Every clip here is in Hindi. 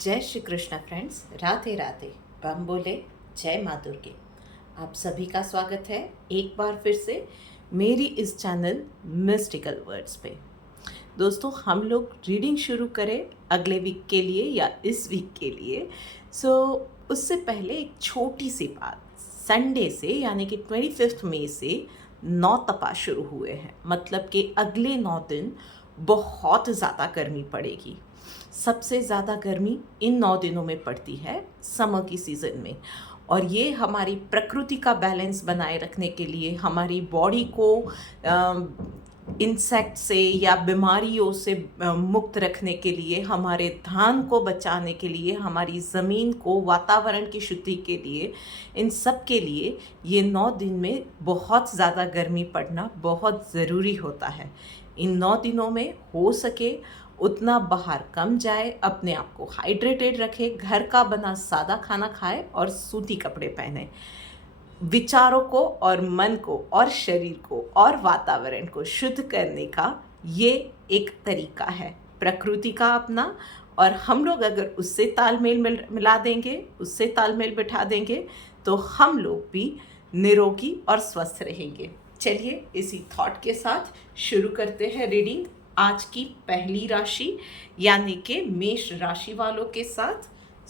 जय श्री कृष्ण फ्रेंड्स, राधे राधे। बम बोले, जय माँ दुर्गे। आप सभी का स्वागत है एक बार फिर से मेरी इस चैनल मिस्टिकल वर्ड्स पे। दोस्तों, हम लोग रीडिंग शुरू करें अगले वीक के लिए या इस वीक के लिए। उससे पहले एक छोटी सी बात, संडे से यानी कि 25 मई से 9 तपा शुरू हुए हैं। मतलब कि अगले 9 दिन बहुत ज़्यादा गर्मी पड़ेगी। सबसे ज़्यादा गर्मी इन 9 दिनों में पड़ती है समर की सीज़न में, और ये हमारी प्रकृति का बैलेंस बनाए रखने के लिए, हमारी बॉडी को इंसेक्ट से या बीमारियों से मुक्त रखने के लिए, हमारे धान को बचाने के लिए, हमारी ज़मीन को, वातावरण की शुद्धि के लिए, इन सब के लिए ये 9 दिन में बहुत ज़्यादा गर्मी पड़ना बहुत ज़रूरी होता है। इन 9 दिनों में हो सके उतना बाहर कम जाए, अपने आप को हाइड्रेटेड रखे, घर का बना सादा खाना खाए और सूती कपड़े पहने। विचारों को और मन को और शरीर को और वातावरण को शुद्ध करने का ये एक तरीका है प्रकृति का अपना। और हम लोग अगर उससे तालमेल मिला देंगे, उससे तालमेल बिठा देंगे, तो हम लोग भी निरोगी और स्वस्थ रहेंगे। चलिए इसी थॉट के साथ शुरू करते हैं रीडिंग आज की पहली राशि यानी कि मेष राशि वालों के साथ।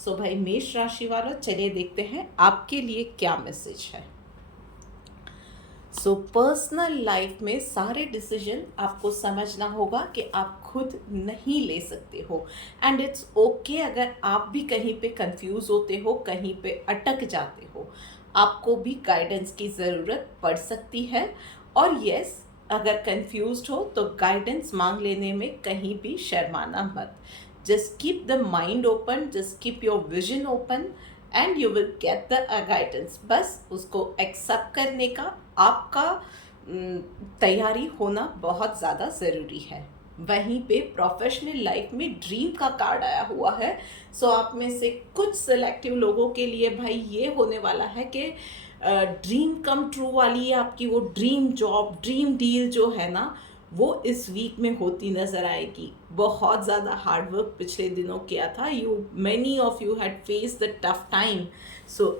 भाई मेष राशि वालों, चलिए देखते हैं आपके लिए क्या मैसेज है। पर्सनल लाइफ में सारे डिसीजन आपको समझना होगा कि आप खुद नहीं ले सकते हो, एंड इट्स ओके अगर आप भी कहीं पे कंफ्यूज होते हो, कहीं पे अटक जाते हो, आपको भी गाइडेंस की ज़रूरत पड़ सकती है। और यस, अगर कंफ्यूज्ड हो तो गाइडेंस मांग लेने में कहीं भी शर्माना मत। Just keep the mind open, just keep your vision open and you will get the guidance. बस उसको एक्सेप्ट करने का आपका तैयारी होना बहुत ज़्यादा ज़रूरी है। वहीं पे प्रोफेशनल लाइफ में ड्रीम का कार्ड आया हुआ है। आप में से कुछ सिलेक्टिव लोगों के लिए भाई ये होने वाला है कि ड्रीम कम ट्रू वाली आपकी वो ड्रीम जॉब, ड्रीम डील जो है ना, वो इस वीक में होती नज़र आएगी। बहुत ज़्यादा हार्डवर्क पिछले दिनों किया था, many of you had face the tough time.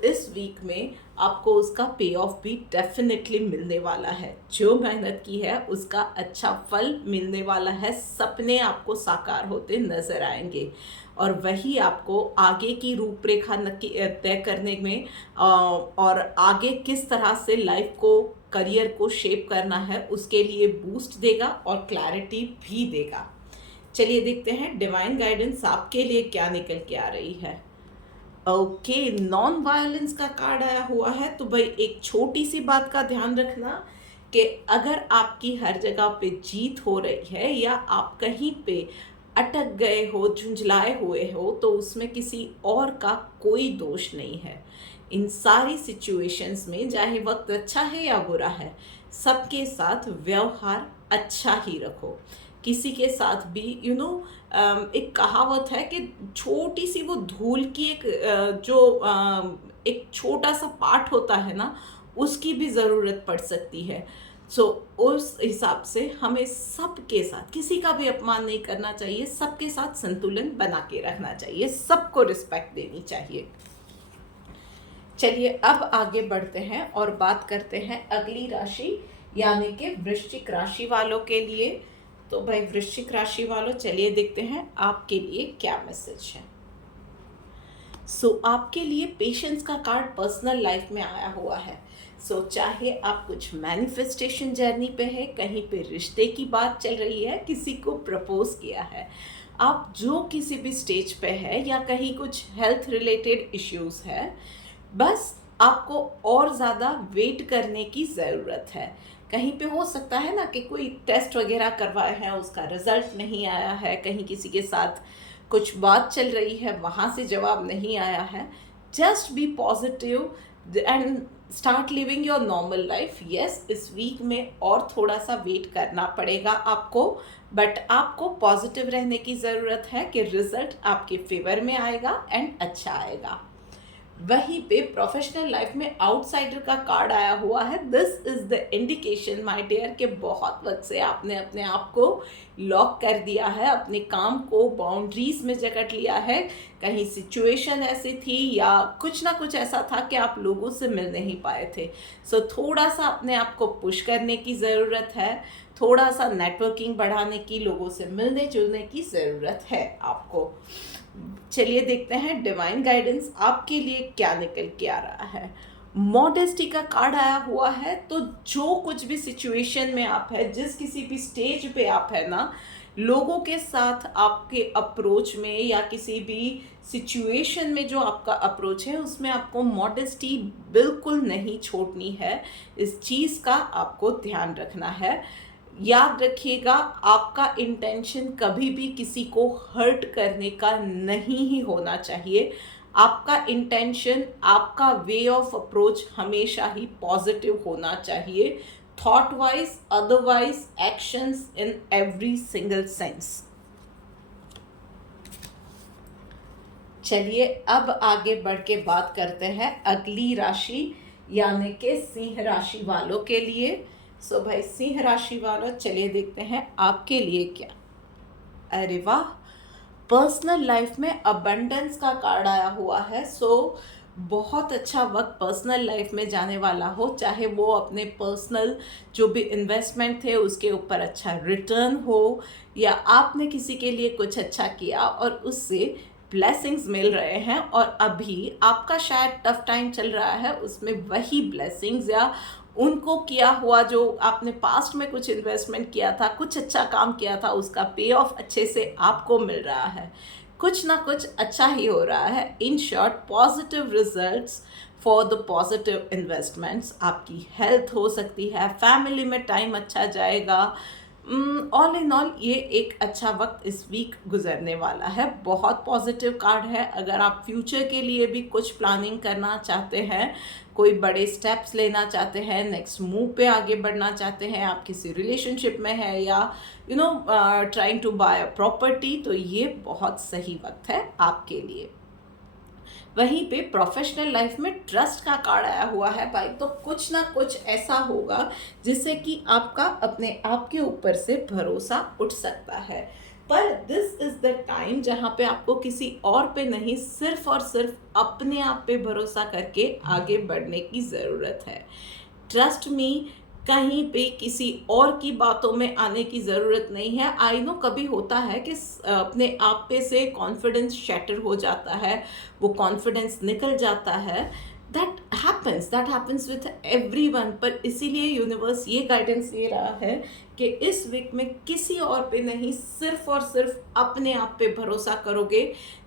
इस वीक में आपको उसका पे ऑफ भी डेफिनेटली मिलने वाला है। जो मेहनत की है उसका अच्छा फल मिलने वाला है। सपने आपको साकार होते नज़र आएंगे, और वही आपको आगे की रूपरेखा तय करने में और आगे किस तरह से लाइफ को, करियर को शेप करना है, उसके लिए बूस्ट देगा और क्लैरिटी भी देगा। चलिए देखते हैं डिवाइन गाइडेंस आपके लिए क्या निकल के आ रही है। ओके, नॉन वायलेंस का कार्ड आया हुआ है। तो भाई एक छोटी सी बात का ध्यान रखना कि अगर आपकी हर जगह पे जीत हो रही है या आप कहीं पे अटक गए हो, झुंझलाए हुए हो, तो उसमें किसी और का कोई दोष नहीं है। इन सारी सिचुएशंस में चाहे वक्त अच्छा है या बुरा है, सबके साथ व्यवहार अच्छा ही रखो। किसी के साथ भी एक कहावत है कि छोटी सी वो धूल की एक छोटा सा पार्ट होता है ना, उसकी भी ज़रूरत पड़ सकती है। उस हिसाब से हमें सबके साथ किसी का भी अपमान नहीं करना चाहिए, सबके साथ संतुलन बना के रखना चाहिए, सबको रिस्पेक्ट देनी चाहिए। चलिए अब आगे बढ़ते हैं और बात करते हैं अगली राशि यानी कि वृश्चिक राशि वालों के लिए। तो भाई वृश्चिक राशि वालों, चलिए देखते हैं आपके लिए क्या मैसेज है। आपके लिए पेशेंस का कार्ड पर्सनल लाइफ में आया हुआ है। चाहे आप कुछ मैनिफेस्टेशन जर्नी पे है, कहीं पे रिश्ते की बात चल रही है, किसी को प्रपोज किया है, आप जो किसी भी स्टेज पे है, या कहीं कुछ हेल्थ रिलेटेड इश्यूज है, बस आपको और ज़्यादा वेट करने की ज़रूरत है। कहीं पे हो सकता है ना कि कोई टेस्ट वगैरह करवाए हैं, उसका रिजल्ट नहीं आया है, कहीं किसी के साथ कुछ बात चल रही है, वहाँ से जवाब नहीं आया है। Just be positive and start living your normal life. Yes, इस वीक में और थोड़ा सा वेट करना पड़ेगा आपको, बट आपको पॉजिटिव रहने की ज़रूरत है कि रिजल्ट आपके फेवर में आएगा एंड अच्छा आएगा। वहीं पे प्रोफेशनल लाइफ में आउटसाइडर का कार्ड आया हुआ है। This is the indication my dear कि बहुत वक्त से आपने अपने आप को लॉक कर दिया है, अपने काम को बाउंड्रीज में जकड़ लिया है। कहीं सिचुएशन ऐसी थी या कुछ ना कुछ ऐसा था कि आप लोगों से मिल नहीं पाए थे। सो थोड़ा सा अपने आप को पुश करने की ज़रूरत है, थोड़ा सा नेटवर्किंग बढ़ाने की, लोगों से मिलने जुलने की ज़रूरत है आपको। चलिए देखते हैं डिवाइन गाइडेंस आपके लिए क्या निकल के आ रहा है। मॉडेस्टी का कार्ड आया हुआ है, तो जो कुछ भी सिचुएशन में आप है, जिस किसी भी स्टेज पे आप है ना, लोगों के साथ आपके अप्रोच में या किसी भी सिचुएशन में जो आपका अप्रोच है उसमें आपको मॉडेस्टी बिल्कुल नहीं छोड़नी है। इस चीज़ का आपको ध्यान रखना है। याद रखिएगा, आपका इंटेंशन कभी भी किसी को हर्ट करने का नहीं ही होना चाहिए। आपका इंटेंशन, आपका वे ऑफ अप्रोच हमेशा ही पॉजिटिव होना चाहिए, thought wise, otherwise, actions in every single sense. चलिए अब आगे बढ़ के बात करते हैं अगली राशि यानी कि सिंह राशि वालों के लिए। सो भाई सिंह राशि वालों, चलिए देखते हैं आपके लिए क्या। अरे वाह, पर्सनल लाइफ में अबंडेंस का कार्ड आया हुआ है। सो बहुत अच्छा वक्त पर्सनल लाइफ में जाने वाला हो, चाहे वो अपने पर्सनल जो भी इन्वेस्टमेंट थे उसके ऊपर अच्छा रिटर्न हो, या आपने किसी के लिए कुछ अच्छा किया और उससे ब्लेसिंग्स मिल रहे हैं, और अभी आपका शायद टफ टाइम चल रहा है, उसमें वही ब्लेसिंग्स या उनको किया हुआ जो आपने पास्ट में कुछ इन्वेस्टमेंट किया था, कुछ अच्छा काम किया था, उसका पे ऑफ अच्छे से आपको मिल रहा है। कुछ ना कुछ अच्छा ही हो रहा है। In short, positive results for the positive investments. आपकी हेल्थ हो सकती है, फैमिली में टाइम अच्छा जाएगा। ऑल इन ऑल ये एक अच्छा वक्त इस वीक गुजरने वाला है। बहुत पॉजिटिव कार्ड है। अगर आप फ्यूचर के लिए भी कुछ प्लानिंग करना चाहते हैं, कोई बड़े स्टेप्स लेना चाहते हैं, नेक्स्ट मूव पे आगे बढ़ना चाहते हैं, आप किसी रिलेशनशिप में है या trying to buy a property, तो ये बहुत सही वक्त है आपके लिए। वहीं पे प्रोफेशनल लाइफ में ट्रस्ट का कार्ड आया हुआ है भाई, तो कुछ ना कुछ ऐसा होगा जिससे कि आपका अपने आप के ऊपर से भरोसा उठ सकता है। पर दिस इज द टाइम जहाँ पे आपको किसी और पे नहीं, सिर्फ और सिर्फ अपने आप पे भरोसा करके आगे बढ़ने की ज़रूरत है। ट्रस्ट मी, कहीं पे किसी और की बातों में आने की ज़रूरत नहीं है। आई नो कभी होता है कि अपने आप पे से कॉन्फिडेंस शैटर हो जाता है, वो कॉन्फिडेंस निकल जाता है। That happens with everyone. पर इसीलिए यूनिवर्स ये गाइडेंस दे रहा है कि इस वीक में किसी और पे नहीं, सिर्फ और सिर्फ अपने आप पे भरोसा करोगे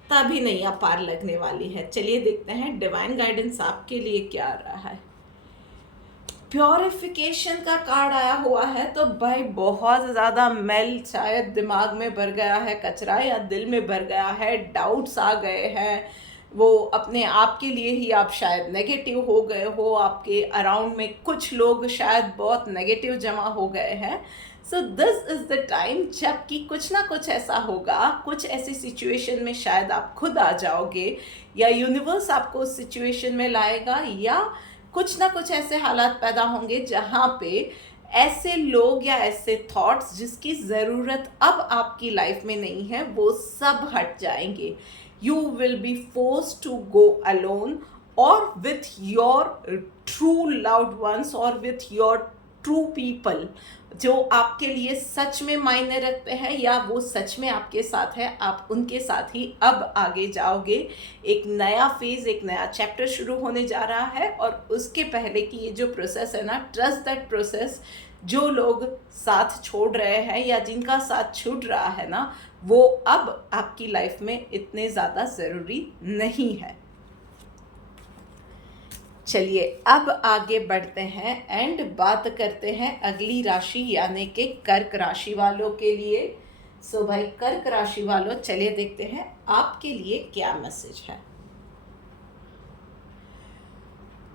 तभी नैया पार लगने वाली है। चलिए देखते हैं डिवाइन गाइडेंस आपके लिए क्या आ रहा है। प्योरिफिकेशन का कार्ड आया हुआ है, तो भाई बहुत ज़्यादा मेल शायद दिमाग में भर गया है, कचरा या दिल में भर गया है, डाउट्स आ गए हैं, वो अपने आप के लिए ही आप शायद नेगेटिव हो गए हो, आपके अराउंड में कुछ लोग शायद बहुत नेगेटिव जमा हो गए हैं। सो दिस इज़ द टाइम जब कि कुछ ना कुछ ऐसा होगा, कुछ ऐसी सिचुएशन में शायद आप खुद आ जाओगे, या यूनिवर्स आपको उस सिचुएशन में लाएगा, या कुछ ना कुछ ऐसे हालात पैदा होंगे जहाँ पे ऐसे लोग या ऐसे थॉट्स जिसकी ज़रूरत अब आपकी लाइफ में नहीं है, वो सब हट जाएंगे। You will be forced to go alone और with your true loved ones और विथ योर ट्रू पीपल, जो आपके लिए सच में मायने रखते हैं या वो सच में आपके साथ है, आप उनके साथ ही अब आगे जाओगे। एक नया फेज, एक नया चैप्टर शुरू होने जा रहा है, और उसके पहले की ये जो प्रोसेस है ना, ट्रस्ट दैट प्रोसेस। जो लोग साथ छोड़ रहे हैं या जिनका साथ छूट रहा है ना, वो अब आपकी लाइफ में इतने ज़्यादा ज़रूरी नहीं है। चलिए अब आगे बढ़ते हैं एंड बात करते हैं अगली राशि यानी कि कर्क राशि वालों के लिए। सो भाई कर्क राशि वालों, चलिए देखते हैं आपके लिए क्या मैसेज है।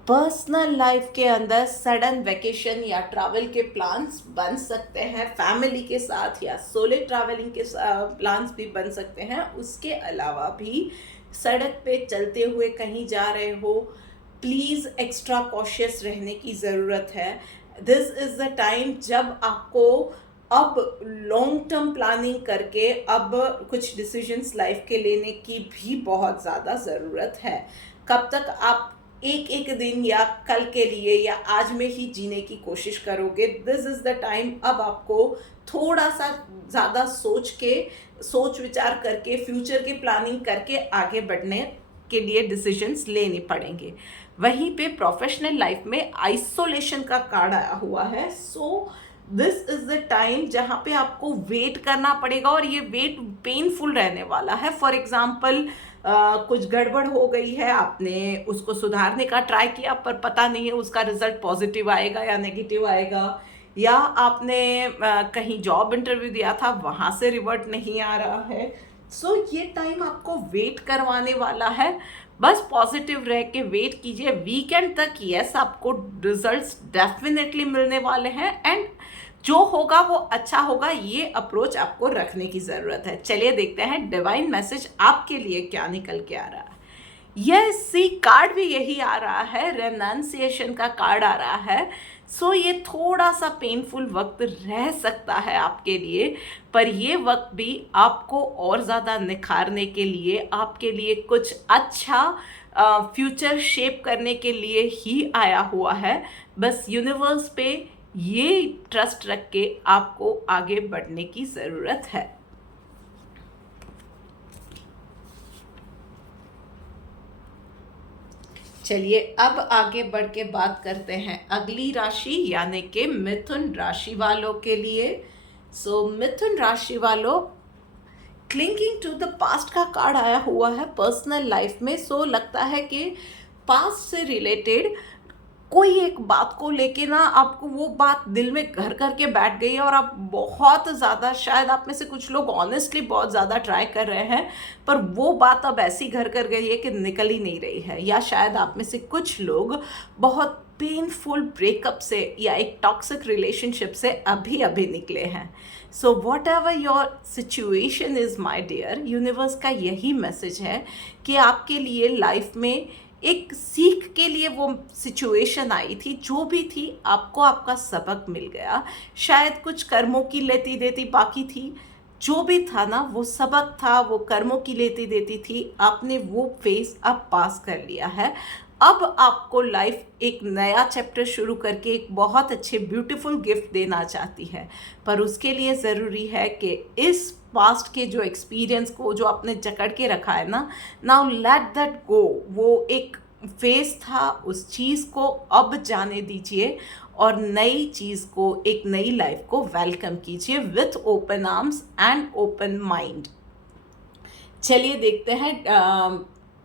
पर्सनल लाइफ के अंदर सडन वेकेशन या ट्रैवल के प्लान्स बन सकते हैं, फैमिली के साथ या सोलो ट्रैवलिंग के प्लान्स भी बन सकते हैं। उसके अलावा भी सड़क पे चलते हुए कहीं जा रहे हो, प्लीज़ एक्स्ट्रा कॉशियस रहने की ज़रूरत है। दिस इज़ द टाइम जब आपको अब लॉन्ग टर्म प्लानिंग करके अब कुछ डिसीजंस लाइफ के लेने की भी बहुत ज़्यादा ज़रूरत है। कब तक आप एक एक दिन या कल के लिए या आज में ही जीने की कोशिश करोगे? दिस इज़ द टाइम अब आपको थोड़ा सा ज़्यादा सोच विचार करके फ्यूचर की प्लानिंग करके आगे बढ़ने के लिए डिसीजंस लेने पड़ेंगे। वहीं पे प्रोफेशनल लाइफ में आइसोलेशन का कार्ड आया हुआ है। So this is the time जहाँ पे आपको वेट करना पड़ेगा और ये वेट पेनफुल रहने वाला है। फॉर एग्जाम्पल कुछ गड़बड़ हो गई है, आपने उसको सुधारने का ट्राई किया पर पता नहीं है उसका रिजल्ट पॉजिटिव आएगा या नेगेटिव आएगा, या आपने कहीं जॉब इंटरव्यू दिया था वहाँ से रिवर्ट नहीं आ रहा है। सो ये टाइम आपको वेट करवाने वाला है। बस पॉजिटिव रह के वेट कीजिए। वीकेंड तक यस आपको रिजल्ट्स डेफिनेटली मिलने वाले हैं एंड जो होगा वो अच्छा होगा, ये अप्रोच आपको रखने की ज़रूरत है। चलिए देखते हैं डिवाइन मैसेज आपके लिए क्या निकल के आ रहा है। यस, सी कार्ड भी यही आ रहा है, रेनाउंसिएशन का कार्ड आ रहा है। सो ये थोड़ा सा पेनफुल वक्त रह सकता है आपके लिए, पर ये वक्त भी आपको और ज़्यादा निखारने के लिए, आपके लिए कुछ अच्छा फ्यूचर शेप करने के लिए ही आया हुआ है। बस यूनिवर्स पे ये ट्रस्ट रख के आपको आगे बढ़ने की ज़रूरत है। चलिए अब आगे बढ़ के बात करते हैं अगली राशि यानी कि मिथुन राशि वालों के लिए। सो मिथुन राशि वालों, क्लिंगिंग टू द पास्ट का कार्ड आया हुआ है पर्सनल लाइफ में। सो लगता है कि पास्ट से रिलेटेड कोई एक बात को लेके ना आपको वो बात दिल में घर करके बैठ गई है और आप बहुत ज़्यादा, शायद आप में से कुछ लोग ऑनेस्टली बहुत ज़्यादा ट्राई कर रहे हैं पर वो बात अब ऐसी घर कर गई है कि निकल ही नहीं रही है। या शायद आप में से कुछ लोग बहुत पेनफुल ब्रेकअप से या एक टॉक्सिक रिलेशनशिप से अभी अभी निकले हैं। So whatever your situation is my dear, universe का यही मैसेज है कि आपके लिए लाइफ में एक सीख के लिए वो सिचुएशन आई थी, जो भी थी आपको आपका सबक मिल गया। शायद कुछ कर्मों की लेती देती बाकी थी, जो भी था ना वो सबक था, वो कर्मों की लेती देती थी, आपने वो फेस अब पास कर लिया है। अब आपको लाइफ एक नया चैप्टर शुरू करके एक बहुत अच्छे ब्यूटीफुल गिफ्ट देना चाहती है, पर उसके लिए ज़रूरी है कि इस पास्ट के जो एक्सपीरियंस को जो आपने जकड़ के रखा है ना, नाउ लेट दैट गो। वो एक फेस था, उस चीज़ को अब जाने दीजिए और नई चीज़ को, एक नई लाइफ को वेलकम कीजिए with open arms and open mind. चलिए देखते हैं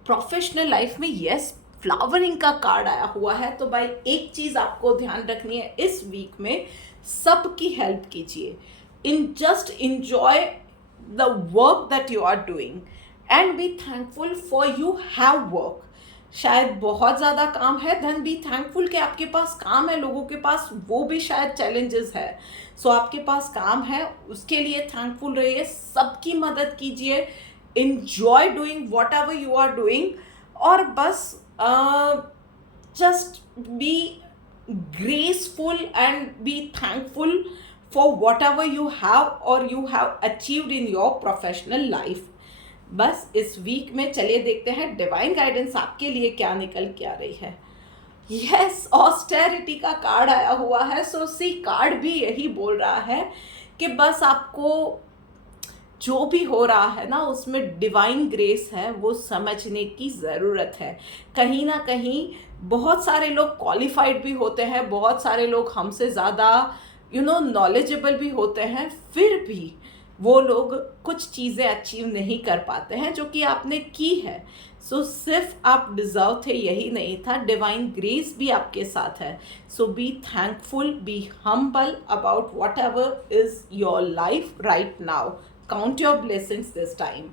प्रोफेशनल लाइफ में। यस, फ्लावरिंग का कार्ड आया हुआ है। तो भाई एक चीज़ आपको ध्यान रखनी है, इस वीक में सबकी हेल्प कीजिए। Just enjoy the work that you are doing and be thankful for you have work. शायद बहुत ज़्यादा काम है, धन बी थैंकफुल कि आपके पास काम है। लोगों के पास वो भी शायद चैलेंजेस है। सो आपके पास काम है, उसके लिए थैंकफुल रहिए, सबकी मदद कीजिए, enjoy doing whatever you are doing, और बस just be graceful and be thankful for whatever you have or you have achieved in your professional life। बस इस वीक में चलिए देखते हैं डिवाइन गाइडेंस आपके लिए क्या निकल के आ रही है। यस, ऑस्टेरिटी का कार्ड आया हुआ है। सो सी कार्ड भी यही बोल रहा है कि बस आपको जो भी हो रहा है ना उसमें डिवाइन ग्रेस है, वो समझने की ज़रूरत है। कहीं ना कहीं बहुत सारे लोग क्वालिफाइड भी होते हैं, बहुत सारे लोग हमसे ज़्यादा नॉलेजेबल भी होते हैं, फिर भी वो लोग कुछ चीज़ें अचीव नहीं कर पाते हैं जो कि आपने की है। सो सिर्फ आप डिज़र्व थे यही नहीं था, डिवाइन ग्रेस भी आपके साथ है। So be thankful, be humble about whatever is your life right now. Count your blessings this time।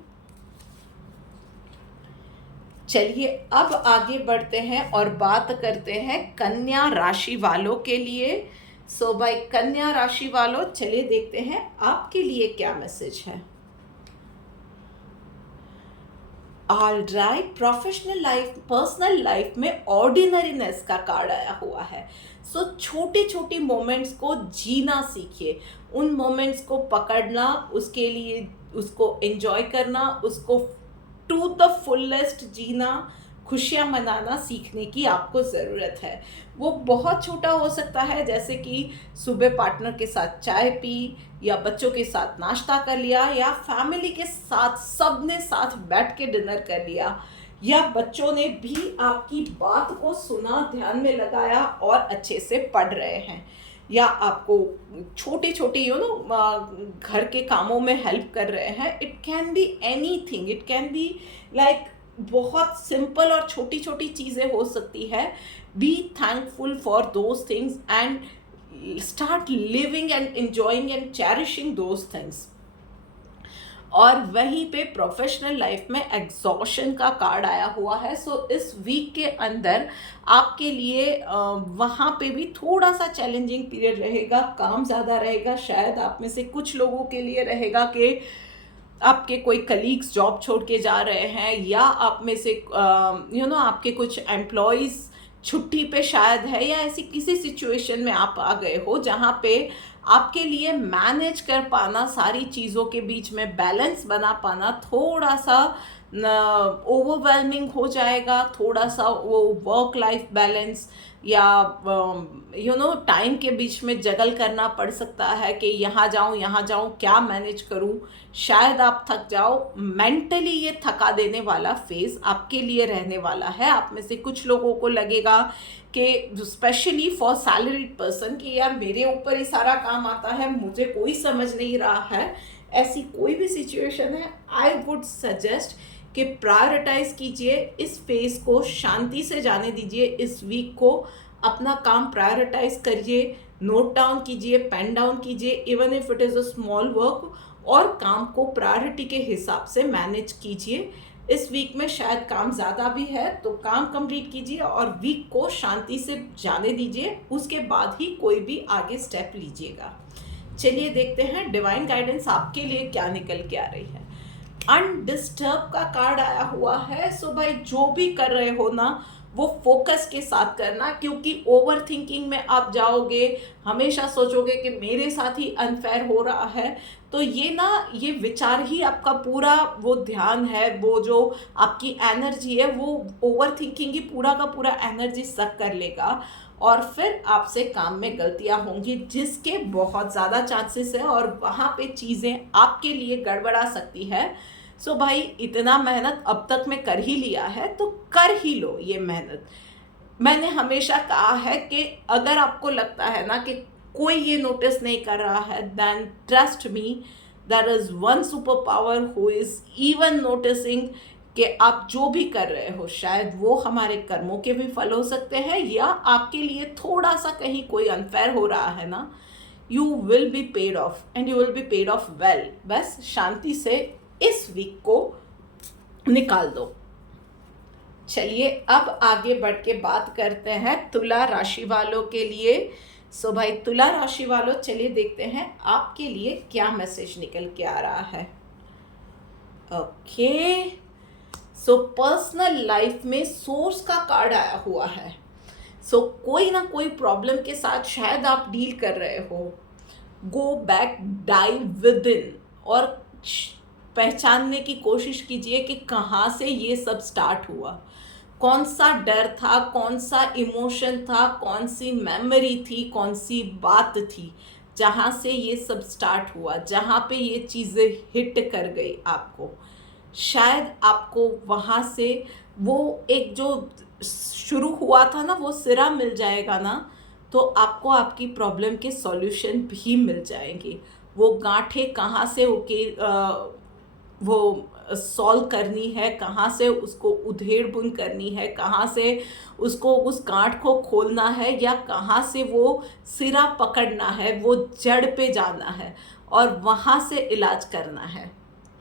चलिए अब आगे बढ़ते हैं और बात करते हैं कन्या राशि वालों के लिए। सो भाई कन्या राशि वालों, चलिए देखते हैं आपके लिए क्या मैसेज है। Alright, professional life, personal life में ऑर्डिनरीनेस का कार्ड आया हुआ है। सो छोटी छोटी मोमेंट्स को जीना सीखिए, उन मोमेंट्स को पकड़ना, उसके लिए उसको एंजॉय करना, उसको टू द फुलेस्ट जीना, खुशियाँ मनाना सीखने की आपको ज़रूरत है। वो बहुत छोटा हो सकता है, जैसे कि सुबह पार्टनर के साथ चाय पी, या बच्चों के साथ नाश्ता कर लिया, या फैमिली के साथ सब ने साथ बैठ के डिनर कर लिया, या बच्चों ने भी आपकी बात को सुना, ध्यान में लगाया और अच्छे से पढ़ रहे हैं, या आपको छोटे छोटे घर के कामों में हेल्प कर रहे हैं। It can be anything, it can be like बहुत सिंपल और छोटी छोटी चीज़ें हो सकती है। B thankful for those things and start living and enjoying and cherishing those things. और वहीं पे प्रोफेशनल लाइफ में एग्जॉशन का कार्ड आया हुआ है। सो इस वीक के अंदर आपके लिए वहाँ पे भी थोड़ा सा चैलेंजिंग पीरियड रहेगा, काम ज़्यादा रहेगा। शायद आप में से कुछ लोगों के लिए रहेगा कि आपके कोई कलीग्स जॉब छोड़ के जा रहे हैं, या आप में से आपके कुछ एम्प्लॉयज़ छुट्टी पे शायद है, या ऐसी किसी सिचुएशन में आप आ गए हो जहाँ पे आपके लिए मैनेज कर पाना, सारी चीज़ों के बीच में बैलेंस बना पाना थोड़ा सा ओवरवेलमिंग हो जाएगा। थोड़ा सा वो वर्क लाइफ बैलेंस या टाइम के बीच में जगल करना पड़ सकता है कि यहाँ जाऊँ, क्या मैनेज करूँ। शायद आप थक जाओ। मेंटली ये थका देने वाला फेज़ आपके लिए रहने वाला है। आप में से कुछ लोगों को लगेगा कि स्पेशली फॉर सैलरीड पर्सन कि यार मेरे ऊपर ही सारा काम आता है, मुझे कोई समझ नहीं रहा है। ऐसी कोई भी सिचुएशन है, आई वुड सजेस्ट कि प्रायोरिटाइज कीजिए इस फेज को, शांति से जाने दीजिए। इस वीक को अपना काम प्रायोरिटाइज करिए, नोट डाउन कीजिए, पेन डाउन कीजिए, even if it is a small work, और काम को प्रायोरिटी के हिसाब से मैनेज कीजिए। इस वीक में शायद काम ज़्यादा भी है, तो काम कंप्लीट कीजिए और वीक को शांति से जाने दीजिए। उसके बाद ही कोई भी आगे स्टेप लीजिएगा। चलिए देखते हैं डिवाइन गाइडेंस आपके लिए क्या निकल के आ रही है। अनडिस्टर्ब का कार्ड आया हुआ है। सो भाई जो भी कर रहे हो ना, वो फोकस के साथ करना, क्योंकि ओवर थिंकिंग में आप जाओगे, हमेशा सोचोगे कि मेरे साथ ही अनफेयर हो रहा है। तो ये विचार ही आपका पूरा वो ध्यान है, वो जो आपकी एनर्जी है, वो ओवर थिंकिंग ही पूरा का पूरा एनर्जी सक कर लेगा, और फिर आपसे काम में गलतियां होंगी जिसके बहुत ज़्यादा चांसेस है, और वहाँ पे चीज़ें आपके लिए गड़बड़ा सकती है। सो भाई इतना मेहनत अब तक में कर ही लिया है तो कर ही लो ये मेहनत। मैंने हमेशा कहा है कि अगर आपको लगता है ना कि कोई ये नोटिस नहीं कर रहा है, then trust me, there is one super power who is even noticing कि आप जो भी कर रहे हो, शायद वो हमारे कर्मों के भी फल हो सकते हैं, या आपके लिए थोड़ा सा कहीं कोई अनफेयर हो रहा है ना, you will be paid of and you will be paid of well. बस शांति से इस वीक को निकाल दो। चलिए अब आगे बढ़ के बात करते हैं तुला राशि वालों के लिए। सो भाई तुला राशि वालों, चलिए देखते हैं आपके लिए क्या मैसेज निकल के आ रहा है। ओके, सो पर्सनल लाइफ में सोर्स का कार्ड आया हुआ है। सो कोई ना कोई प्रॉब्लम के साथ शायद आप डील कर रहे हो। Go back, dive with in, और पहचानने की कोशिश कीजिए कि कहाँ से ये सब स्टार्ट हुआ, कौन सा डर था, कौन सा इमोशन था, कौन सी मेमोरी थी, कौन सी बात थी जहाँ से ये सब स्टार्ट हुआ, जहाँ पे ये चीज़ें हिट कर गई आपको। शायद आपको वहाँ से वो एक जो शुरू हुआ था ना, वो सिरा मिल जाएगा ना, तो आपको आपकी प्रॉब्लम के सॉल्यूशन भी मिल जाएंगे। वो गांठें कहाँ से वो सॉल्व करनी है, कहाँ से उसको उधेड़ बुन करनी है, कहाँ से उसको उस गांठ को खोलना है, या कहाँ से वो सिरा पकड़ना है, वो जड़ पे जाना है और वहाँ से इलाज करना है।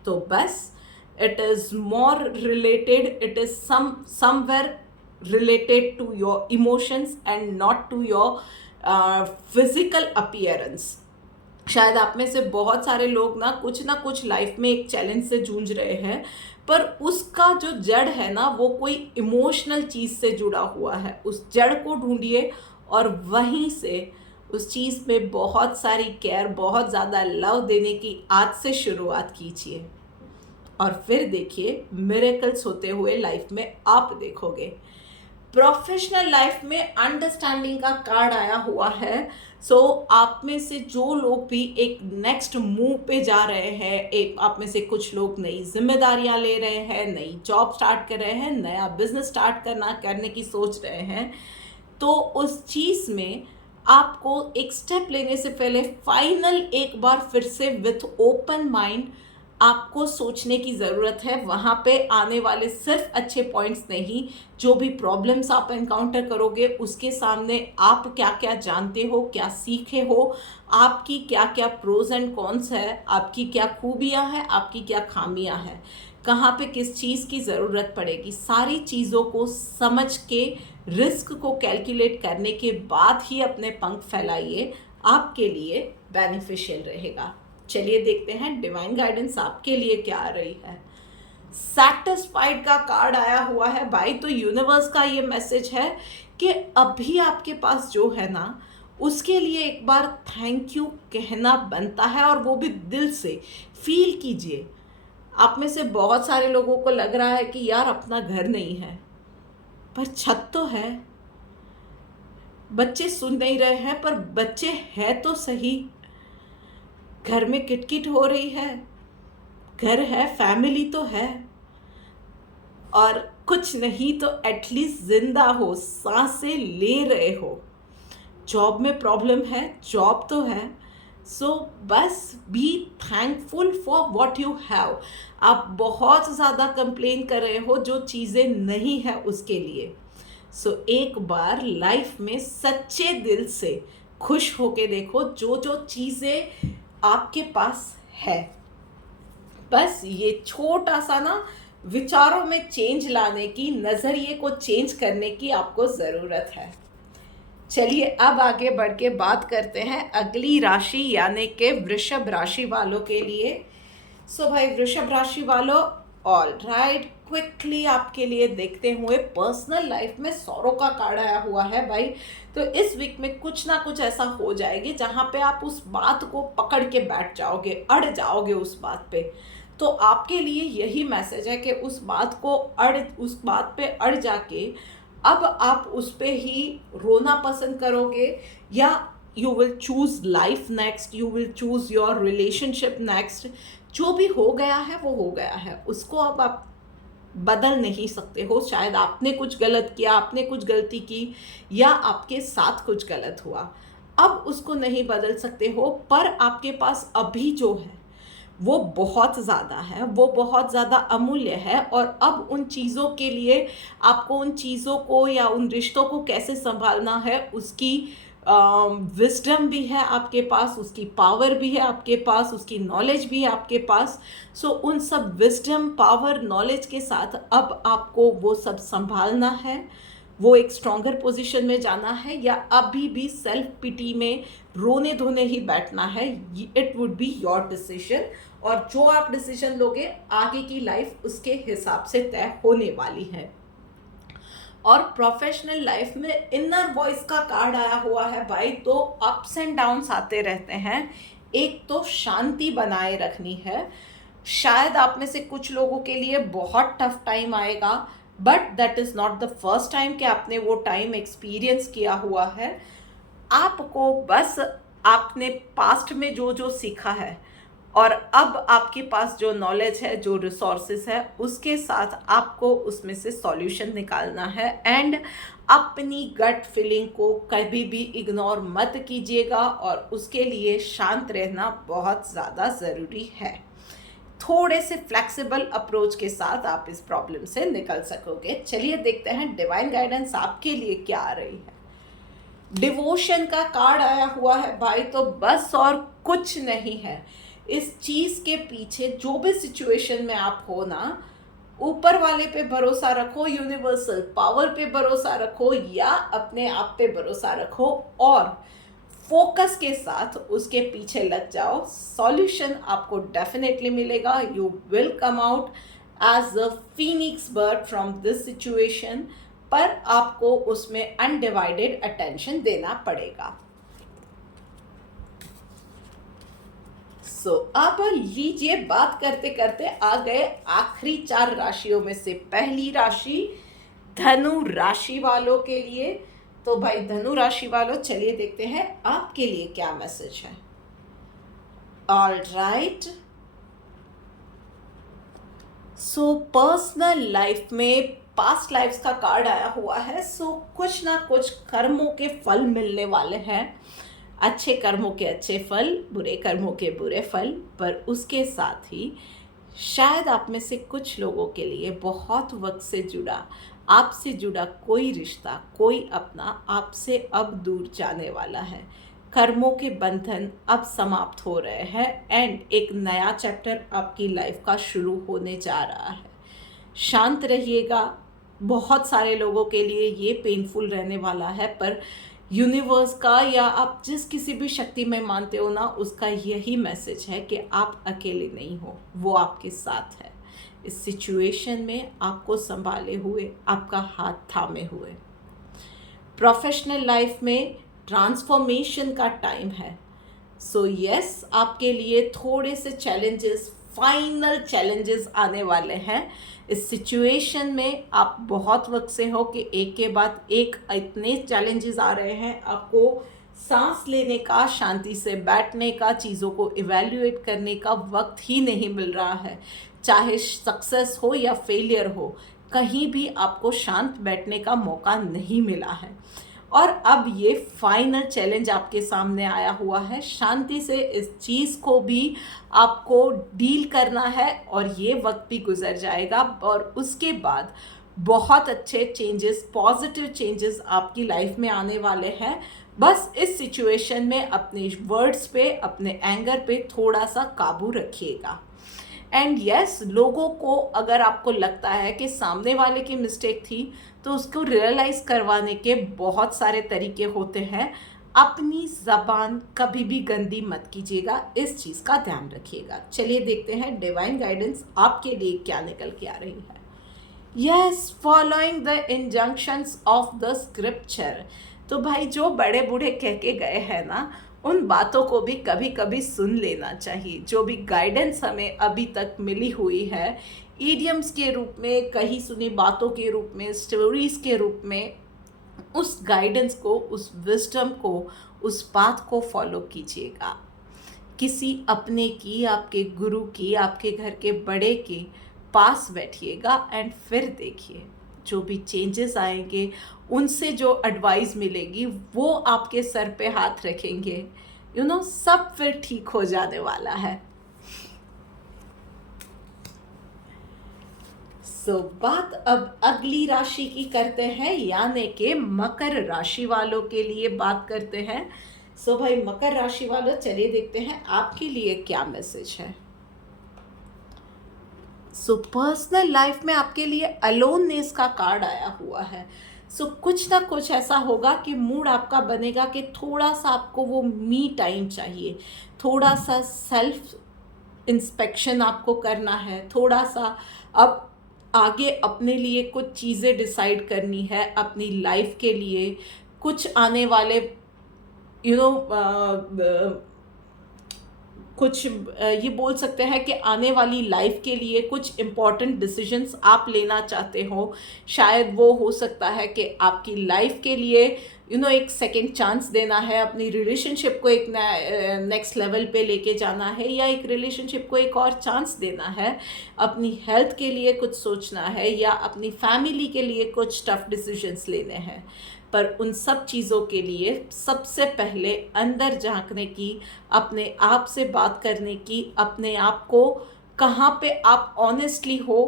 तो बस it is more related, it is somewhere related to your emotions and not to your physical appearance. शायद आप में से बहुत सारे लोग ना कुछ लाइफ में एक चैलेंज से जूझ रहे हैं, पर उसका जो जड़ है ना वो कोई इमोशनल चीज़ से जुड़ा हुआ है। उस जड़ को ढूंढिए और वहीं से उस चीज़ में बहुत सारी केयर, बहुत ज़्यादा लव देने की आज से शुरुआत कीजिए और फिर देखिए मिरेकल्स होते हुए लाइफ में आप देखोगे। प्रोफेशनल लाइफ में अंडरस्टैंडिंग का कार्ड आया हुआ है। सो आप में से जो लोग भी एक नेक्स्ट मूव पे जा रहे हैं, एक आप में से कुछ लोग नई जिम्मेदारियां ले रहे हैं, नई जॉब स्टार्ट कर रहे हैं, नया बिजनेस स्टार्ट करने की सोच रहे हैं, तो उस चीज़ में आपको एक स्टेप लेने से पहले फाइनल एक बार फिर से विथ ओपन माइंड आपको सोचने की ज़रूरत है। वहाँ पे आने वाले सिर्फ अच्छे पॉइंट्स नहीं, जो भी प्रॉब्लम्स आप एनकाउंटर करोगे उसके सामने आप क्या क्या जानते हो, क्या सीखे हो, आपकी क्या क्या प्रोज एंड कॉन्स है, आपकी क्या खूबियाँ हैं, आपकी क्या खामियाँ हैं, कहाँ पे किस चीज़ की ज़रूरत पड़ेगी, सारी चीज़ों को समझ के रिस्क को कैलकुलेट करने के बाद ही अपने पंख फैलाइए, आपके लिए बेनिफिशियल रहेगा। चलिए देखते हैं डिवाइन गाइडेंस आपके लिए क्या आ रही है। सैटिस्फाइड का कार्ड आया हुआ है भाई, तो यूनिवर्स का ये मैसेज है कि अभी आपके पास जो है ना उसके लिए एक बार थैंक यू कहना बनता है, और वो भी दिल से फील कीजिए। आप में से बहुत सारे लोगों को लग रहा है कि यार अपना घर नहीं है, पर छत तो है, बच्चे सुन नहीं रहे हैं पर बच्चे हैं तो सही, घर में किटकिट हो रही है, घर है, फैमिली तो है, और कुछ नहीं तो एटलीस्ट जिंदा हो, सांसें ले रहे हो। जॉब में प्रॉब्लम है, जॉब तो है, सो बस B thankful for what you have. आप बहुत ज़्यादा कंप्लेन कर रहे हो जो चीज़ें नहीं है उसके लिए। सो एक बार लाइफ में सच्चे दिल से खुश होके देखो जो जो चीज़ें आपके पास है। बस ये छोटा सा ना विचारों में चेंज लाने की, नज़रिए को चेंज करने की आपको ज़रूरत है। चलिए अब आगे बढ़ के बात करते हैं अगली राशि यानी कि वृषभ राशि वालों के लिए। सो भाई वृषभ राशि वालों, ऑल राइट, क्विकली आपके लिए देखते हुए पर्सनल लाइफ में सौरों का कार्ड आया हुआ है भाई। तो इस वीक में कुछ ना कुछ ऐसा हो जाएगी जहाँ पे आप उस बात को पकड़ के बैठ जाओगे, अड़ जाओगे उस बात पे। तो आपके लिए यही मैसेज है कि उस बात पे अड़ जाके अब आप उस पे ही रोना पसंद करोगे, या you will choose life next, you will choose your relationship next. जो भी हो गया है वो हो गया है, उसको अब आप बदल नहीं सकते हो। शायद आपने कुछ गलत किया, आपने कुछ गलती की, या आपके साथ कुछ गलत हुआ, अब उसको नहीं बदल सकते हो, पर आपके पास अभी जो है वो बहुत ज़्यादा है, वो बहुत ज़्यादा अमूल्य है। और अब उन चीज़ों के लिए आपको उन चीज़ों को या उन रिश्तों को कैसे संभालना है उसकी विजडम भी है आपके पास, उसकी पावर भी है आपके पास, उसकी नॉलेज भी है आपके पास। सो उन सब विजडम, पावर, नॉलेज के साथ अब आपको वो सब संभालना है, वो एक स्ट्रॉन्गर पोजीशन में जाना है, या अभी भी सेल्फ पिटी में रोने धोने ही बैठना है। It would be your decision, और जो आप डिसीजन लोगे आगे की लाइफ उसके हिसाब से तय होने वाली है। और प्रोफेशनल लाइफ में इनर वॉइस का कार्ड आया हुआ है भाई। तो अप्स एंड डाउन्स आते रहते हैं, एक तो शांति बनाए रखनी है। शायद आप में से कुछ लोगों के लिए बहुत टफ टाइम आएगा, but that is not the first time कि आपने वो टाइम एक्सपीरियंस किया हुआ है। आपको बस आपने पास्ट में जो जो सीखा है और अब आपके पास जो नॉलेज है, जो रिसोर्सेज है, उसके साथ आपको उसमें से सॉल्यूशन निकालना है। एंड अपनी गट फीलिंग को कभी भी इग्नोर मत कीजिएगा, और उसके लिए शांत रहना बहुत ज़्यादा ज़रूरी है। थोड़े से फ्लेक्सिबल अप्रोच के साथ आप इस प्रॉब्लम से निकल सकोगे। चलिए देखते हैं डिवाइन गाइडेंस आपके लिए क्या आ रही है। डिवोशन का कार्ड आया हुआ है भाई। तो बस और कुछ नहीं है, इस चीज़ के पीछे जो भी सिचुएशन में आप हो ना, ऊपर वाले पे भरोसा रखो, यूनिवर्सल पावर पे भरोसा रखो या अपने आप पे भरोसा रखो और फोकस के साथ उसके पीछे लग जाओ। सॉल्यूशन आपको डेफिनेटली मिलेगा। You will come out as a phoenix bird from this situation, पर आपको उसमें अनडिवाइडेड अटेंशन देना पड़ेगा। अब लीजिए, बात करते करते आ गए आखिरी 4 राशियों में से पहली राशि धनु राशि वालों के लिए। तो भाई धनु राशि वालों, चलिए देखते हैं आपके लिए क्या मैसेज है। ऑलराइट, सो पर्सनल लाइफ में पास्ट लाइफ्स का कार्ड आया हुआ है। सो कुछ ना कुछ कर्मों के फल मिलने वाले हैं। अच्छे कर्मों के अच्छे फल, बुरे कर्मों के बुरे फल, पर उसके साथ ही शायद आप में से कुछ लोगों के लिए बहुत वक्त से जुड़ा, आपसे जुड़ा कोई रिश्ता, कोई अपना आपसे अब दूर जाने वाला है। कर्मों के बंधन अब समाप्त हो रहे हैं एंड एक नया चैप्टर आपकी लाइफ का शुरू होने जा रहा है। शांत रहिएगा। बहुत सारे लोगों के लिए ये पेनफुल रहने वाला है, पर यूनिवर्स का या आप जिस किसी भी शक्ति में मानते हो ना, उसका यही मैसेज है कि आप अकेले नहीं हो, वो आपके साथ है। इस सिचुएशन में आपको संभाले हुए, आपका हाथ थामे हुए। प्रोफेशनल लाइफ में ट्रांसफॉर्मेशन का टाइम है। सो यस, आपके लिए थोड़े से चैलेंजेस, फाइनल चैलेंजेस आने वाले हैं। इस सिचुएशन में आप बहुत वक्त से हो कि एक के बाद एक इतने चैलेंजेस आ रहे हैं, आपको सांस लेने का, शांति से बैठने का, चीज़ों को इवैल्यूएट करने का वक्त ही नहीं मिल रहा है। चाहे सक्सेस हो या फेलियर हो, कहीं भी आपको शांत बैठने का मौका नहीं मिला है। और अब ये फाइनल चैलेंज आपके सामने आया हुआ है। शांति से इस चीज़ को भी आपको डील करना है और ये वक्त भी गुजर जाएगा और उसके बाद बहुत अच्छे चेंजेस, पॉजिटिव चेंजेस आपकी लाइफ में आने वाले हैं। बस इस सिचुएशन में अपने वर्ड्स पे, अपने एंगर पे थोड़ा सा काबू रखिएगा। एंड यस, लोगों को अगर आपको लगता है कि सामने वाले की मिस्टेक थी, तो उसको रियलाइज़ करवाने के बहुत सारे तरीके होते हैं। अपनी ज़बान कभी भी गंदी मत कीजिएगा, इस चीज़ का ध्यान रखिएगा। चलिए देखते हैं डिवाइन गाइडेंस आपके लिए क्या निकल के आ रही है। Yes, following the injunctions of the scripture. तो भाई जो बड़े बूढ़े कह के गए हैं ना, उन बातों को भी कभी कभी सुन लेना चाहिए। जो भी गाइडेंस हमें अभी तक मिली हुई है, ईडियम्स के रूप में, कहीं सुनी बातों के रूप में, स्टोरीज़ के रूप में, उस गाइडेंस को, उस विजडम को, उस बात को फॉलो कीजिएगा। किसी अपने की, आपके गुरु की, आपके घर के बड़े के पास बैठिएगा एंड फिर देखिए जो भी चेंजेस आएंगे, उनसे जो एडवाइस मिलेगी वो आपके सर पे हाथ रखेंगे। सब फिर ठीक हो जाने वाला है। बात अब अगली राशि की करते हैं, यानी कि मकर राशि वालों के लिए बात करते हैं। भाई मकर राशि वालों, चलिए देखते हैं आपके लिए क्या मैसेज है। पर्सनल लाइफ में आपके लिए अलोननेस का कार्ड आया हुआ है। कुछ ना कुछ ऐसा होगा कि मूड आपका बनेगा कि थोड़ा सा आपको वो मी टाइम चाहिए, थोड़ा सा सेल्फ इंस्पेक्शन आपको करना है, थोड़ा सा अब आगे अपने लिए कुछ चीज़ें डिसाइड करनी है, अपनी लाइफ के लिए कुछ आने वाले कुछ ये बोल सकते हैं कि आने वाली लाइफ के लिए कुछ इम्पॉर्टेंट डिसीजंस आप लेना चाहते हो। शायद वो हो सकता है कि आपकी लाइफ के लिए एक सेकंड चांस देना है, अपनी रिलेशनशिप को एक नेक्स्ट लेवल पे लेके जाना है, या एक रिलेशनशिप को एक और चांस देना है, अपनी हेल्थ के लिए कुछ सोचना है, या अपनी फैमिली के लिए कुछ टफ डिसीजंस लेने हैं। पर उन सब चीज़ों के लिए सबसे पहले अंदर झांकने की, अपने आप से बात करने की, अपने आप को कहाँ पे आप ऑनेस्टली हो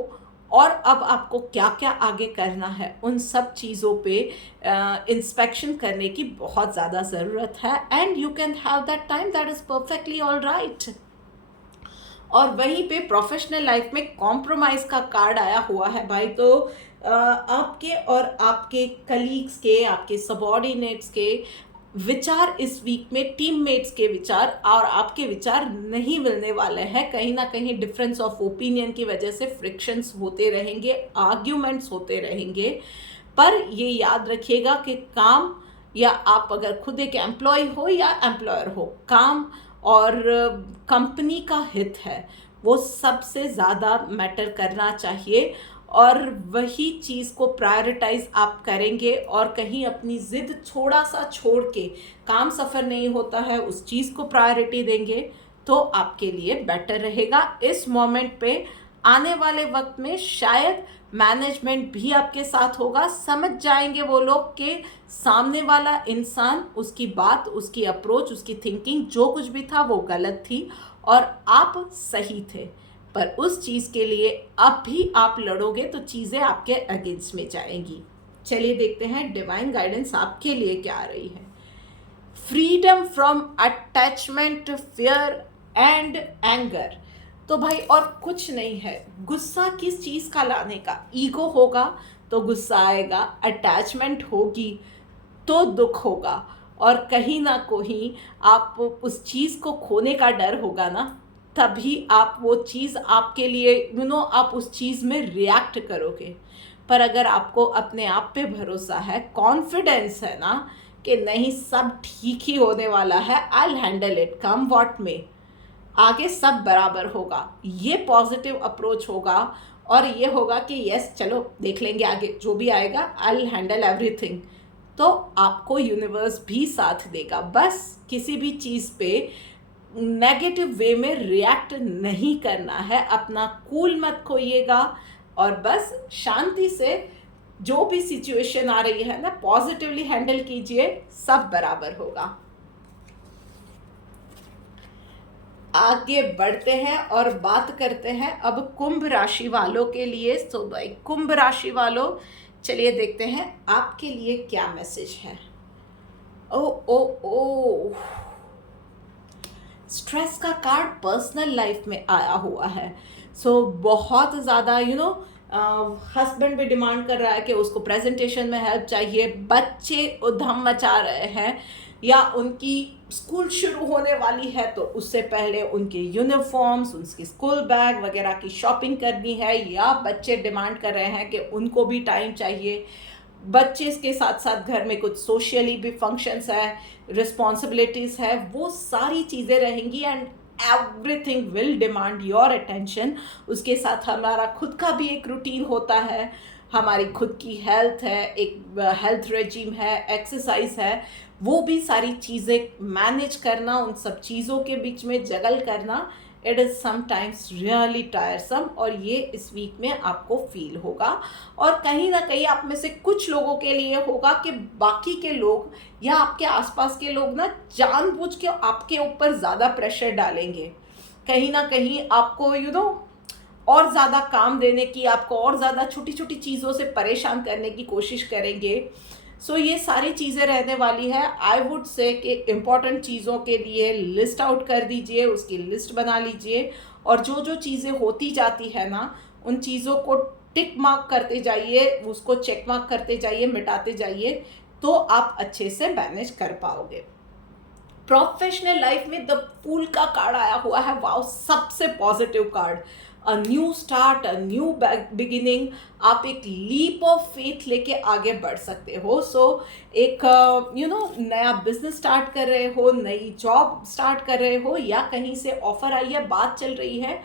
और अब आपको क्या क्या आगे करना है, उन सब चीज़ों पे इंस्पेक्शन करने की बहुत ज़्यादा ज़रूरत है। And you can have that time, that is perfectly all right. और वहीं पे प्रोफेशनल लाइफ में कॉम्प्रोमाइज़ का कार्ड आया हुआ है भाई। तो आपके और आपके कलीग्स के, आपके सबॉर्डिनेट्स के विचार इस वीक में टीममेट्स के विचार और आपके विचार नहीं मिलने वाले हैं। कहीं ना कहीं डिफरेंस ऑफ ओपिनियन की वजह से फ्रिक्शंस होते रहेंगे, आर्ग्यूमेंट्स होते रहेंगे। पर ये याद रखिएगा कि काम, या आप अगर खुद एक एम्प्लॉय हो या एम्प्लॉयर हो, काम और कंपनी का हित है वो सबसे ज़्यादा मैटर करना चाहिए। और वही चीज़ को प्रायोरिटाइज आप करेंगे और कहीं अपनी ज़िद थोड़ा सा छोड़ के, काम सफ़र नहीं होता है, उस चीज़ को प्रायोरिटी देंगे तो आपके लिए बेटर रहेगा। इस मोमेंट पे आने वाले वक्त में शायद मैनेजमेंट भी आपके साथ होगा, समझ जाएंगे वो लोग कि सामने वाला इंसान, उसकी बात, उसकी अप्रोच, उसकी थिंकिंग जो कुछ भी था वो गलत थी और आप सही थे। पर उस चीज़ के लिए अब भी आप लड़ोगे तो चीज़ें आपके अगेंस्ट में जाएंगी। चलिए देखते हैं डिवाइन गाइडेंस आपके लिए क्या आ रही है। Freedom from attachment, fear and anger. तो भाई और कुछ नहीं है। गुस्सा किस चीज़ का लाने का? ईगो होगा तो गुस्सा आएगा, अटैचमेंट होगी तो दुख होगा, और कहीं ना कहीं आप उस चीज़ को खोने का डर होगा ना, तभी आप वो चीज़ आपके लिए आप उस चीज़ में रिएक्ट करोगे। पर अगर आपको अपने आप पे भरोसा है, कॉन्फिडेंस है ना कि नहीं सब ठीक ही होने वाला है, I will handle it come what मे, आगे सब बराबर होगा, ये पॉजिटिव अप्रोच होगा और ये होगा कि यस चलो देख लेंगे आगे जो भी आएगा, आई विल हैंडल एवरीथिंग, तो आपको यूनिवर्स भी साथ देगा। बस किसी भी चीज़ पे नेगेटिव वे में रिएक्ट नहीं करना है, अपना कूल मत खोइएगा और बस शांति से जो भी सिचुएशन आ रही है ना पॉजिटिवली हैंडल कीजिए, सब बराबर होगा। आगे बढ़ते हैं और बात करते हैं अब कुंभ राशि वालों के लिए। तो भाई कुंभ राशि वालों, चलिए देखते हैं आपके लिए क्या मैसेज है। ओ ओ ओ, स्ट्रेस का कार्ड पर्सनल लाइफ में आया हुआ है। सो बहुत ज़्यादा हस्बैंड भी डिमांड कर रहा है कि उसको प्रेजेंटेशन में हेल्प चाहिए, बच्चे उधम मचा रहे हैं, या उनकी स्कूल शुरू होने वाली है तो उससे पहले उनके यूनिफॉर्म्स, उनकी स्कूल बैग वगैरह की शॉपिंग करनी है, या बच्चे डिमांड कर रहे हैं कि उनको भी टाइम चाहिए। बच्चे के साथ साथ घर में कुछ सोशली भी फंक्शंस है, रिस्पॉन्सिबिलिटीज़ है, वो सारी चीज़ें रहेंगी and everything will demand your attention. उसके साथ हमारा खुद का भी एक रूटीन होता है, हमारी खुद की हेल्थ है, एक हेल्थ रेजिम है, एक्सरसाइज है, वो भी सारी चीज़ें मैनेज करना, उन सब चीज़ों के बीच में जगल करना, इट इज़ समटाइम्स रियली टायरसम। और ये इस वीक में आपको फील होगा और कहीं ना कहीं आप में से कुछ लोगों के लिए होगा कि बाकी के लोग या आपके आसपास के लोग ना जानबूझ के आपके ऊपर ज़्यादा प्रेशर डालेंगे, कहीं ना कहीं आपको और ज़्यादा काम देने की, आपको और ज़्यादा छोटी छोटी चीज़ों से परेशान करने की कोशिश करेंगे। सो ये सारी चीज़ें रहने वाली है। आई वुड से कि इम्पॉर्टेंट चीज़ों के लिए लिस्ट आउट कर दीजिए, उसकी लिस्ट बना लीजिए और जो जो चीज़ें होती जाती है ना उन चीज़ों को टिक मार्क करते जाइए, उसको चेक मार्क करते जाइए, मिटाते जाइए, तो आप अच्छे से मैनेज कर पाओगे। प्रोफेशनल लाइफ में द फूल का कार्ड आया हुआ है। वाओ, सबसे positive card. A new start, a new beginning, आप एक लीप ऑफ फेथ लेके आगे बढ़ सकते हो। सो एक नया बिजनेस स्टार्ट कर रहे हो, नई जॉब स्टार्ट कर रहे हो, या कहीं से ऑफर आई है, बात चल रही है,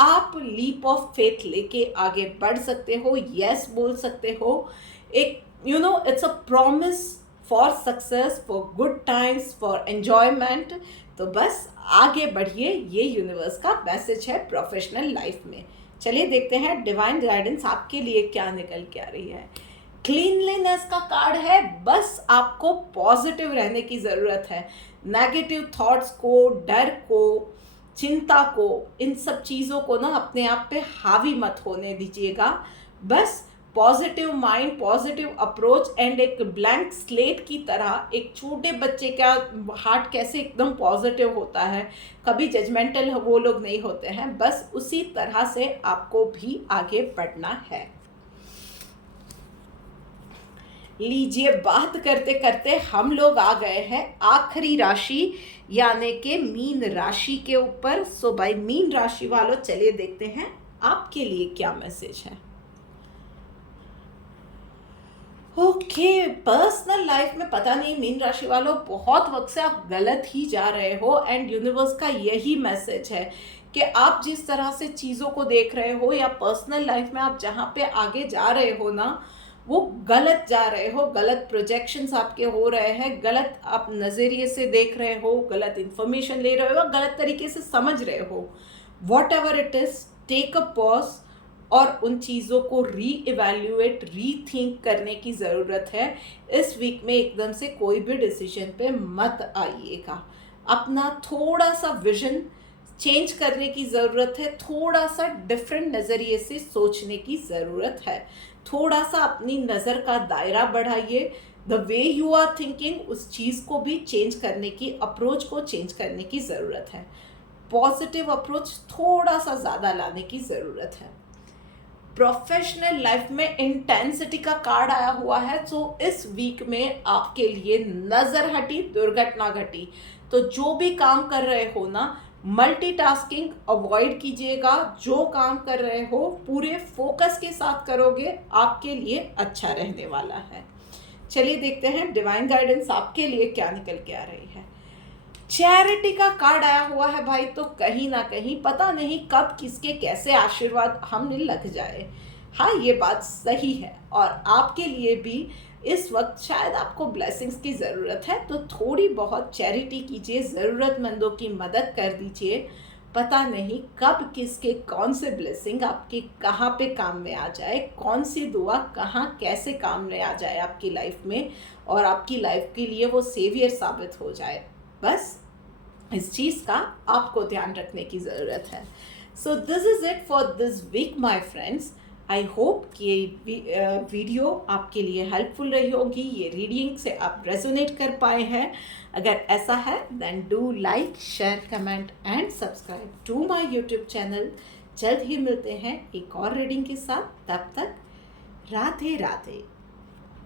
आप लीप ऑफ फेथ लेके आगे बढ़ सकते हो, यस बोल सकते हो। एक it's a promise for success, for good times, for enjoyment. तो बस आगे बढ़िए, ये यूनिवर्स का मैसेज है प्रोफेशनल लाइफ में। चलिए देखते हैं डिवाइन गाइडेंस आपके लिए क्या निकल के आ रही है। क्लीनलीनेस का कार्ड है। बस आपको पॉजिटिव रहने की ज़रूरत है। नेगेटिव थॉट्स को, डर को, चिंता को, इन सब चीज़ों को ना अपने आप पे हावी मत होने दीजिएगा। बस positive mind, positive approach and एक ब्लैंक स्लेट की तरह एक छोटे बच्चे का हार्ट कैसे एकदम पॉजिटिव होता है, कभी जजमेंटल वो लोग नहीं होते हैं, बस उसी तरह से आपको भी आगे बढ़ना है। लीजिए, बात करते करते हम लोग आ गए हैं आखिरी राशि यानी कि मीन राशि के ऊपर। सो भाई मीन राशि वालों, चलिए देखते हैं आपके लिए क्या मैसेज है। ओके, पर्सनल लाइफ में पता नहीं मीन राशि वालों, बहुत वक्त से आप गलत ही जा रहे हो एंड यूनिवर्स का यही मैसेज है कि आप जिस तरह से चीज़ों को देख रहे हो या पर्सनल लाइफ में आप जहाँ पे आगे जा रहे हो ना, वो गलत जा रहे हो, गलत प्रोजेक्शंस आपके हो रहे हैं, गलत आप नज़रिए से देख रहे हो, गलत इंफॉर्मेशन ले रहे हो, गलत तरीके से समझ रहे हो। Whatever it is, take a pause और उन चीज़ों को री इवेल्यूएट, रीथिंक करने की ज़रूरत है। इस वीक में एकदम से कोई भी डिसीजन पे मत आइएगा। अपना थोड़ा सा विजन चेंज करने की ज़रूरत है, थोड़ा सा डिफरेंट नज़रिए से सोचने की ज़रूरत है, थोड़ा सा अपनी नज़र का दायरा बढ़ाइए। The way you are thinking, उस चीज़ को भी चेंज करने की, अप्रोच को चेंज करने की ज़रूरत है। पॉजिटिव अप्रोच थोड़ा सा ज़्यादा लाने की ज़रूरत है। प्रोफेशनल लाइफ में इंटेंसिटी का कार्ड आया हुआ है, तो इस वीक में आपके लिए नज़र हटी दुर्घटना घटी। तो जो भी काम कर रहे हो ना, मल्टीटास्किंग अवॉइड कीजिएगा। जो काम कर रहे हो पूरे फोकस के साथ करोगे, आपके लिए अच्छा रहने वाला है। चलिए देखते हैं डिवाइन गाइडेंस आपके लिए क्या निकल के आ रही है। चैरिटी का कार्ड आया हुआ है भाई, तो कहीं ना कहीं पता नहीं कब किसके कैसे आशीर्वाद हमने लग जाए। हाँ, ये बात सही है और आपके लिए भी इस वक्त शायद आपको ब्लेसिंग्स की ज़रूरत है, तो थोड़ी बहुत चैरिटी कीजिए, ज़रूरतमंदों की मदद कर दीजिए। पता नहीं कब किसके कौन से ब्लेसिंग आपके कहाँ पे काम में आ जाए, कौन सी दुआ कहाँ कैसे काम में आ जाए आपकी लाइफ में और आपकी लाइफ के लिए वो सेवियर साबित हो जाए। बस इस चीज़ का आपको ध्यान रखने की ज़रूरत है। So this is it for this week my friends. I hope कि ये वीडियो आपके लिए हेल्पफुल रही होगी, ये रीडिंग से आप रेजोनेट कर पाए हैं। अगर ऐसा है then do like, share, comment and subscribe to my YouTube channel. जल्द ही मिलते हैं एक और रीडिंग के साथ, तब तक राधे राधे।